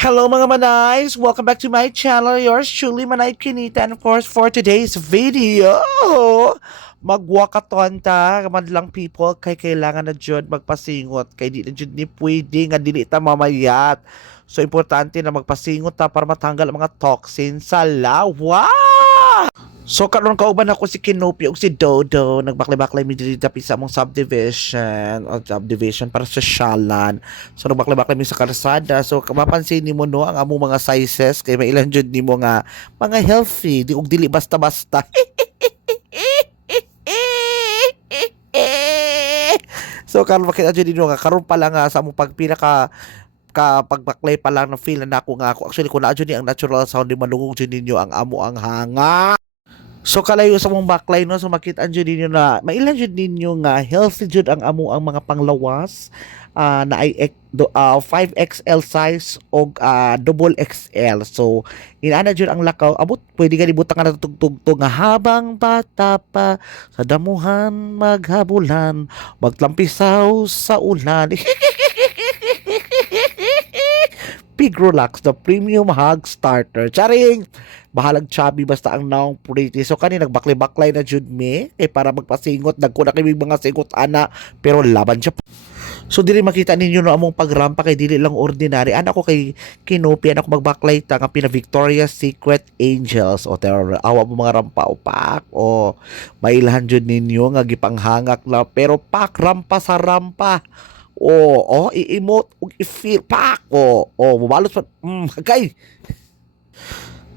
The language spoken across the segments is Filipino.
Hello mga manays! Welcome back to my channel, yours truly, Manay Kinita. And of course, for today's video, magwakaton ta, madlang people, kay kailangan na dyan magpasingot, kay di na dyan ni pwede nga dili ta mamayat. So, importante na magpasingot ta para matanggal ang mga toxin sa lawa! So karon kauban ako si Kinopi ug si Dodo nagbaklay-baklay mi diri dapi sa among subdivision para sa syalan. So nagbaklay-baklay mi sa kalsada. So mapansin nimo no ang among mga sizes kay mailan jud nimo nga mga healthy di og dili basta-basta. So karon makita jud nimo nga karon pa lang sa among pagpila ka pagbaklay pa lang na feel na ako nga ako actually kung naa jud ni ang natural sound di malungog jud ninyo ang amo ang hanga. So kalayo sa mong backline no, so makita jud ninyo na mailan jud ninyo nga healthy jud ang amo ang mga panglawas na ay 5XL size o double XL. So inana jud ang lakaw abot pwede ka libutang nga natugtugtog nga habang bata pa sa damuhan maghabulan magtlampisaw sa ulan. Big Relax, the premium hug starter. Charing! Bahalag chubby basta ang naong pretty. So kani nagbakli-baklay na jud me para magpasingot nagko na kay mga singot ana pero laban siya. So dili makita ninyo no among pagrampa kay dili lang ordinary. Ana ko kay Kinopi ana ko magbaklay ta nga pina Victoria's Secret Angels o terror awa mo mga rampa o pak o mailhan jud ninyo nga gipanghangak na pero pak rampa sa rampa. I-emote ug i-feel pak mubalot pa kay.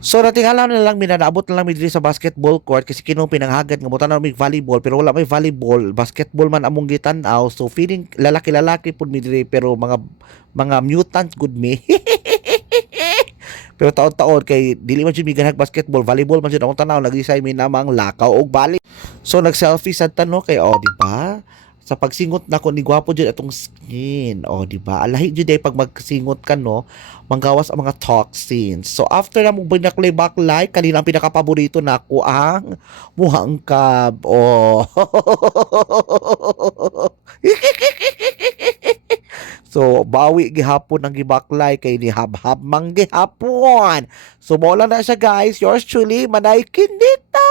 So natingala na lang minanaabot na lang mi diri sa basketball court kasi Kinopi nanghagad nga mutan mig volleyball pero wala may volleyball, basketball man among gitan-aw. So feeling lalaki-lalaki pud mi diri pero mga mutants good me. Pero taon-taon kay dili man jud mi ganag basketball, volleyball man jud akong tanaw nag-design mi namang lakaw og bali. So nag-selfie sad tano kay di ba? Sa pagsingot nako ni gwapo jud atong skin di ba alahi jud ay pag magsingot ka no manggawas ang mga toxins. So after na mo binaklay-baklay kanina ang pinakapaborito nako ang muhangkab So bawi gihapon ang gibaklay kay ni habhab mang gihapon. So mo lang na siya guys, yours truly Manay Kinita.